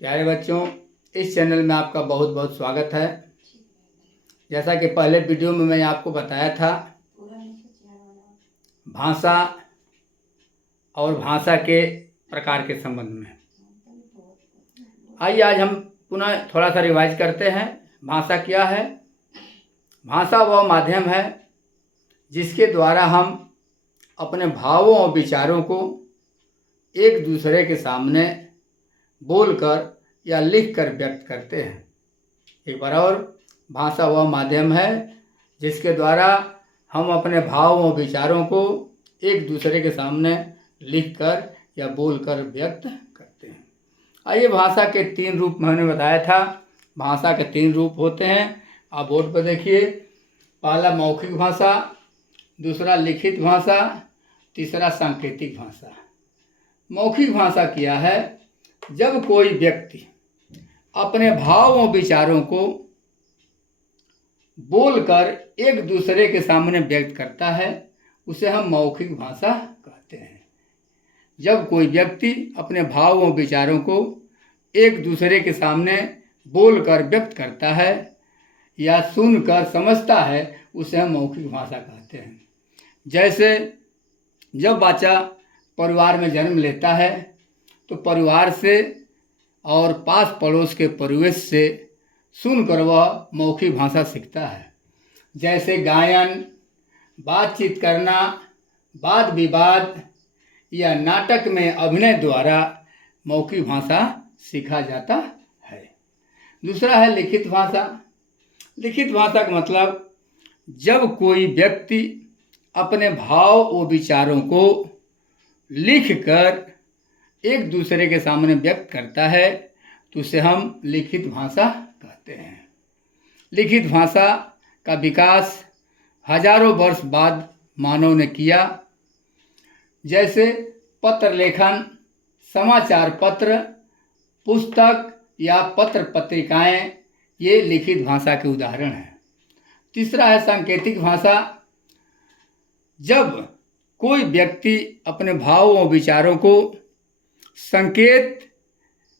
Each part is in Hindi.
प्यारे बच्चों, इस चैनल में आपका बहुत बहुत स्वागत है। जैसा कि पहले वीडियो में मैं आपको बताया था, भाषा और भाषा के प्रकार के संबंध में। आइए आज हम पुनः थोड़ा सा रिवाइज करते हैं। भाषा क्या है? भाषा वह माध्यम है जिसके द्वारा हम अपने भावों और विचारों को एक दूसरे के सामने बोलकर या लिखकर व्यक्त करते हैं। एक बार और, भाषा वह माध्यम है जिसके द्वारा हम अपने भावों और विचारों को एक दूसरे के सामने लिखकर या बोलकर व्यक्त करते हैं। आइए, भाषा के 3 रूप मैंने बताया था। भाषा के 3 रूप होते हैं। आप बोर्ड पर देखिए। पहला मौखिक भाषा, दूसरा लिखित भाषा, तीसरा सांकेतिक भाषा। मौखिक भाषा क्या है? जब कोई व्यक्ति अपने भाव और विचारों को बोलकर एक दूसरे के सामने व्यक्त करता है, उसे हम मौखिक भाषा कहते हैं। जब कोई व्यक्ति अपने भाव और विचारों को एक दूसरे के सामने बोलकर व्यक्त करता है या सुनकर समझता है, उसे हम मौखिक भाषा कहते हैं। जैसे जब बच्चा परिवार में जन्म लेता है तो परिवार से और पास पड़ोस के परिवेश से सुनकर वह मौखिक भाषा सीखता है। जैसे गायन, बातचीत करना, वाद विवाद या नाटक में अभिनय द्वारा मौखिक भाषा सीखा जाता है। दूसरा है लिखित भाषा। लिखित भाषा का मतलब जब कोई व्यक्ति अपने भाव और विचारों को लिखकर एक दूसरे के सामने व्यक्त करता है तो उसे हम लिखित भाषा कहते हैं। लिखित भाषा का विकास हजारों वर्ष बाद मानव ने किया। जैसे पत्र लेखन, समाचार पत्र, पुस्तक या पत्र पत्रिकाएं, ये लिखित भाषा के उदाहरण हैं। तीसरा है सांकेतिक भाषा। जब कोई व्यक्ति अपने भावों और विचारों को संकेत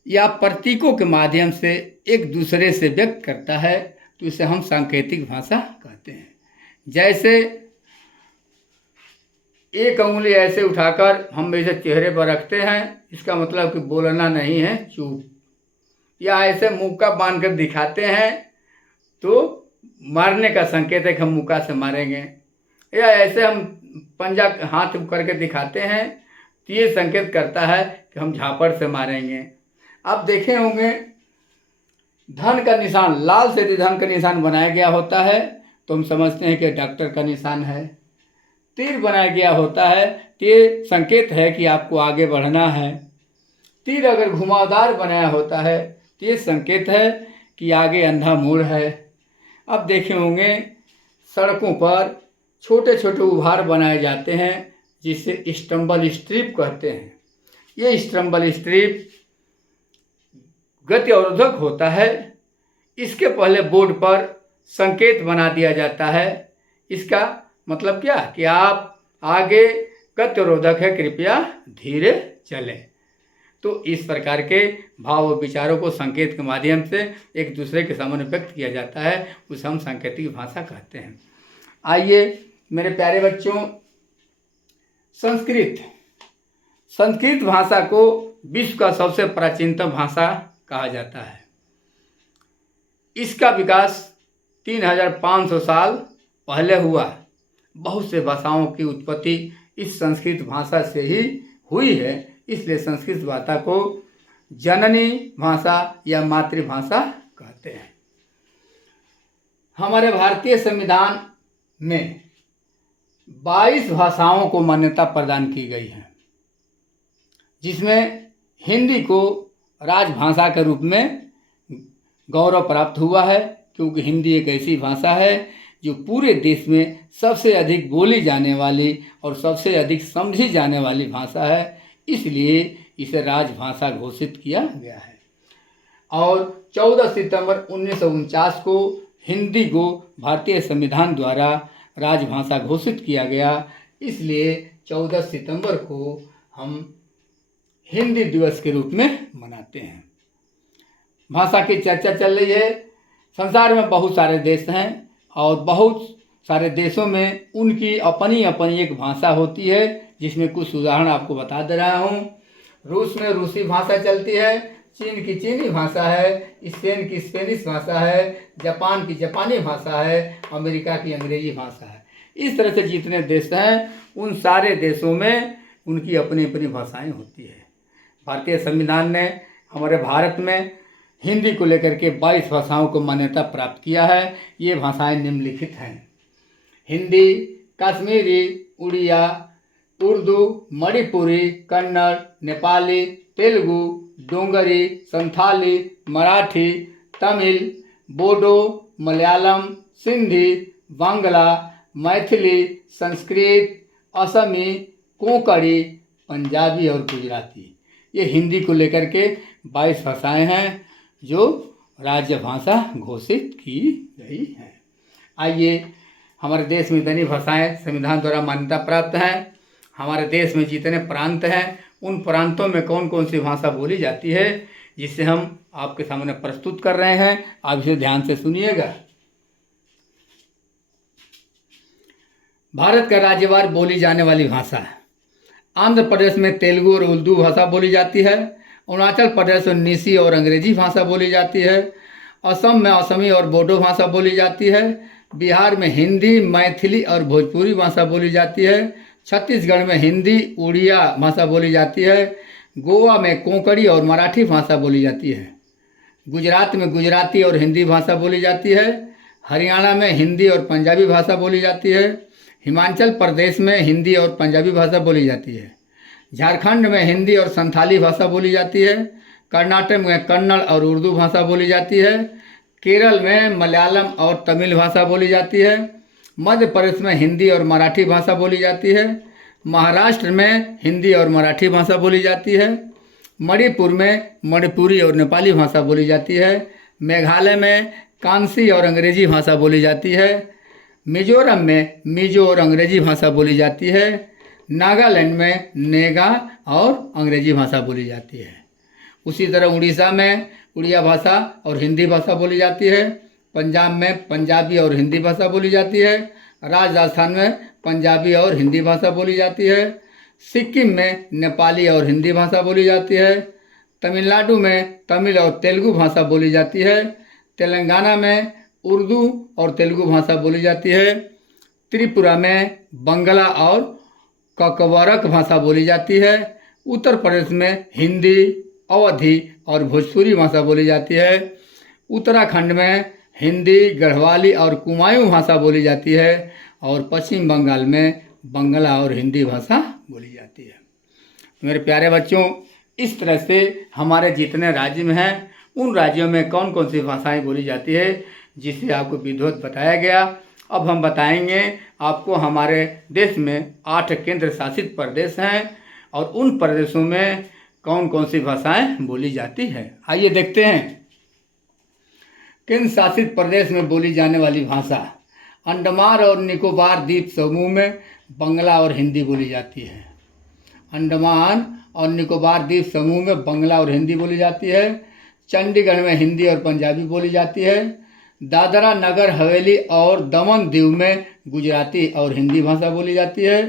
या प्रतीकों के माध्यम से एक दूसरे से व्यक्त करता है तो इसे हम सांकेतिक भाषा कहते हैं। जैसे एक उंगली ऐसे उठाकर हम इसे चेहरे पर रखते हैं, इसका मतलब कि बोलना नहीं है, चुप। या ऐसे मुक्का बांध कर दिखाते हैं तो मारने का संकेत है कि हम मुक्का से मारेंगे। या ऐसे हम पंजा हाथ करके दिखाते हैं तो ये संकेत करता है कि हम झापड़ से मारेंगे। आप देखे होंगे धन का निशान, लाल से धन का निशान बनाया गया होता है तो हम समझते हैं कि डॉक्टर का निशान है। तीर बनाया गया होता है तो ये संकेत है कि आपको आगे बढ़ना है। तीर अगर घुमावदार बनाया होता है तो ये संकेत है कि आगे अंधा मोड़ है। अब देखे होंगे सड़कों पर छोटे छोटे उभार बनाए जाते हैं जिसे स्टम्बल स्ट्रिप कहते हैं। ये स्टम्बल स्ट्रिप गति अवरोधक होता है। इसके पहले बोर्ड पर संकेत बना दिया जाता है। इसका मतलब क्या कि आप आगे गति अवरोधक है, कृपया धीरे चलें। तो इस प्रकार के भाव और विचारों को संकेत के माध्यम से एक दूसरे के सामने व्यक्त किया जाता है, उसे हम सांकेतिक भाषा कहते हैं। आइए मेरे प्यारे बच्चों, संस्कृत भाषा को विश्व का सबसे प्राचीनतम भाषा कहा जाता है। इसका विकास 3500 साल पहले हुआ। बहुत से भाषाओं की उत्पत्ति इस संस्कृत भाषा से ही हुई है, इसलिए संस्कृत भाषा को जननी भाषा या मातृभाषा कहते हैं। हमारे भारतीय संविधान में 22 भाषाओं को मान्यता प्रदान की गई है, जिसमें हिंदी को राजभाषा के रूप में गौरव प्राप्त हुआ है, क्योंकि हिंदी एक ऐसी भाषा है जो पूरे देश में सबसे अधिक बोली जाने वाली और सबसे अधिक समझी जाने वाली भाषा है, इसलिए इसे राजभाषा घोषित किया गया है। और 14 सितंबर 1949 को हिंदी को भारतीय संविधान द्वारा राजभाषा घोषित किया गया, इसलिए 14 सितंबर को हम हिंदी दिवस के रूप में मनाते हैं। भाषा की चर्चा चल रही है। संसार में बहुत सारे देश हैं और बहुत सारे देशों में उनकी अपनी अपनी एक भाषा होती है, जिसमें कुछ उदाहरण आपको बता दे रहा हूँ। रूस में रूसी भाषा चलती है, चीन की चीनी भाषा है, स्पेन की स्पेनिश भाषा है, जापान की जापानी भाषा है, अमेरिका की अंग्रेजी भाषा है। इस तरह से जितने देश हैं उन सारे देशों में उनकी अपनी अपनी भाषाएं होती है। भारतीय संविधान ने हमारे भारत में हिंदी को लेकर के 22 भाषाओं को मान्यता प्राप्त किया है। ये भाषाएं निम्नलिखित हैं: हिंदी, कश्मीरी, उड़िया, उर्दू, मणिपुरी, कन्नड़, नेपाली, तेलुगु, डोंगरी, संथाली, मराठी, तमिल, बोडो, मलयालम, सिंधी, बांग्ला, मैथिली, संस्कृत, असमी, कोंकणी, पंजाबी और गुजराती। ये हिंदी को लेकर के 22 भाषाएं हैं जो राज्य भाषा घोषित की गई हैं। आइए, हमारे देश में इतनी भाषाएं संविधान द्वारा मान्यता प्राप्त हैं। हमारे देश में जितने प्रांत हैं उन प्रांतों में कौन कौन सी भाषा बोली जाती है, जिसे हम आपके सामने प्रस्तुत कर रहे हैं। आप इसे ध्यान से सुनिएगा। भारत का राज्यवार बोली जाने वाली भाषा है। आंध्र प्रदेश में तेलुगु और उर्दू भाषा बोली जाती है। अरुणाचल प्रदेश में निसी और अंग्रेजी भाषा बोली जाती है। असम में असमी और बोडो भाषा बोली जाती है। बिहार में हिंदी, मैथिली और भोजपुरी भाषा बोली जाती है। छत्तीसगढ़ में हिंदी, उड़िया भाषा बोली जाती है। गोवा में कोंकणी और मराठी भाषा बोली जाती है। गुजरात में गुजराती और हिंदी भाषा बोली जाती है। हरियाणा में हिंदी और पंजाबी भाषा बोली जाती है। हिमाचल प्रदेश में हिंदी और पंजाबी भाषा बोली जाती है। झारखंड में हिंदी और संथाली भाषा बोली जाती है। कर्नाटक में कन्नड़ और उर्दू भाषा बोली जाती है। केरल में मलयालम और तमिल भाषा बोली जाती है। मध्य प्रदेश में हिंदी और मराठी भाषा बोली जाती है। महाराष्ट्र में हिंदी और मराठी भाषा बोली जाती है। मणिपुर में मणिपुरी और नेपाली भाषा बोली जाती है। मेघालय में कांसी और अंग्रेजी भाषा बोली जाती है। मिजोरम में मिजो और अंग्रेजी भाषा बोली जाती है। नागालैंड में नेगा और अंग्रेजी भाषा बोली जाती है। उसी तरह उड़ीसा में उड़िया भाषा और हिंदी भाषा बोली जाती है। पंजाब में पंजाबी और हिंदी भाषा बोली जाती है। राजस्थान में पंजाबी और हिंदी भाषा बोली जाती है। सिक्किम में नेपाली और हिंदी भाषा बोली जाती है। तमिलनाडु में तमिल और तेलुगु भाषा बोली जाती है। तेलंगाना में उर्दू और तेलुगु भाषा बोली जाती है। त्रिपुरा में बंगला और ककवरक भाषा बोली जाती है। उत्तर प्रदेश में हिंदी, अवधी और भोजपुरी भाषा बोली जाती है। उत्तराखंड में हिंदी, गढ़वाली और कुमाऊँ भाषा बोली जाती है। और पश्चिम बंगाल में बंगला और हिंदी भाषा बोली जाती है। मेरे प्यारे बच्चों, इस तरह से हमारे जितने राज्य में हैं उन राज्यों में कौन कौन सी भाषाएं बोली जाती है, जिसे आपको विधिवत बताया गया। अब हम बताएंगे आपको हमारे देश में 8 केंद्र शासित प्रदेश हैं और उन प्रदेशों में कौन कौन सी भाषाएं बोली जाती हैं। आइए देखते हैं। केंद्र शासित प्रदेश में बोली जाने वाली भाषा अंडमान और निकोबार द्वीप समूह में बंगला और हिंदी बोली जाती है। अंडमान और निकोबार द्वीप समूह में बंगला और हिंदी बोली जाती है। चंडीगढ़ में हिंदी और पंजाबी बोली जाती है। दादरा नगर हवेली और दमन दीव में गुजराती और हिंदी भाषा बोली जाती है।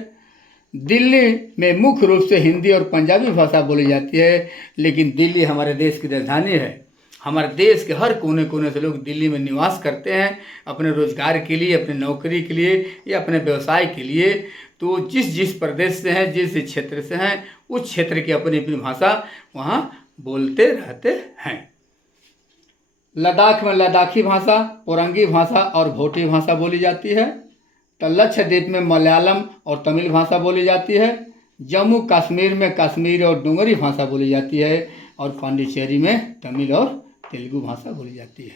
दिल्ली में मुख्य रूप से हिंदी और पंजाबी भाषा बोली जाती है, लेकिन दिल्ली हमारे देश की राजधानी है। हमारे देश के हर कोने कोने से लोग दिल्ली में निवास करते हैं अपने रोजगार के लिए, अपने नौकरी के लिए या अपने व्यवसाय के लिए। तो जिस जिस प्रदेश से हैं, जिस क्षेत्र से हैं, उस क्षेत्र की अपनी अपनी भाषा वहाँ बोलते रहते हैं। लद्दाख में लद्दाखी भाषा, पोरंगी भाषा और भोटी भाषा बोली जाती है। तो लक्षद्वीप में मलयालम और तमिल भाषा बोली जाती है। जम्मू कश्मीर में कश्मीरी और डोंगरी भाषा बोली जाती है और पांडिचेरी में तमिल और तेलुगु भाषा बोली जाती है।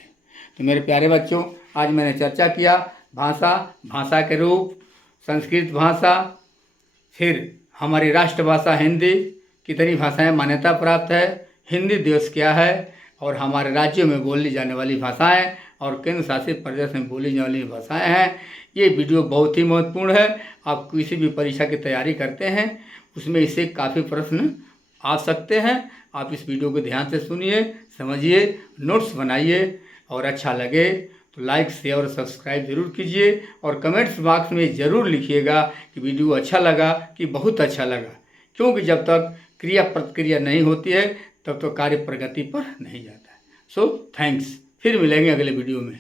तो मेरे प्यारे बच्चों, आज मैंने चर्चा किया भाषा के रूप, संस्कृत भाषा, फिर हमारी राष्ट्रभाषा हिंदी, कितनी भाषाएं मान्यता प्राप्त है, हिंदी दिवस क्या है, और हमारे राज्यों में बोली जाने वाली भाषाएं और केंद्र शासित प्रदेश में बोली जाने वाली भाषाएं हैं। ये वीडियो बहुत ही महत्वपूर्ण है। आप किसी भी परीक्षा की तैयारी करते हैं उसमें इससे काफ़ी प्रश्न आ सकते हैं। आप इस वीडियो को ध्यान से सुनिए, समझिए, नोट्स बनाइए और अच्छा लगे तो लाइक शेयर और सब्सक्राइब ज़रूर कीजिए और कमेंट्स बॉक्स में ज़रूर लिखिएगा कि वीडियो अच्छा लगा कि बहुत अच्छा लगा, क्योंकि जब तक क्रिया प्रतिक्रिया नहीं होती है तब तो कार्य प्रगति पर नहीं जाता है। सो थैंक्स, फिर मिलेंगे अगले वीडियो में।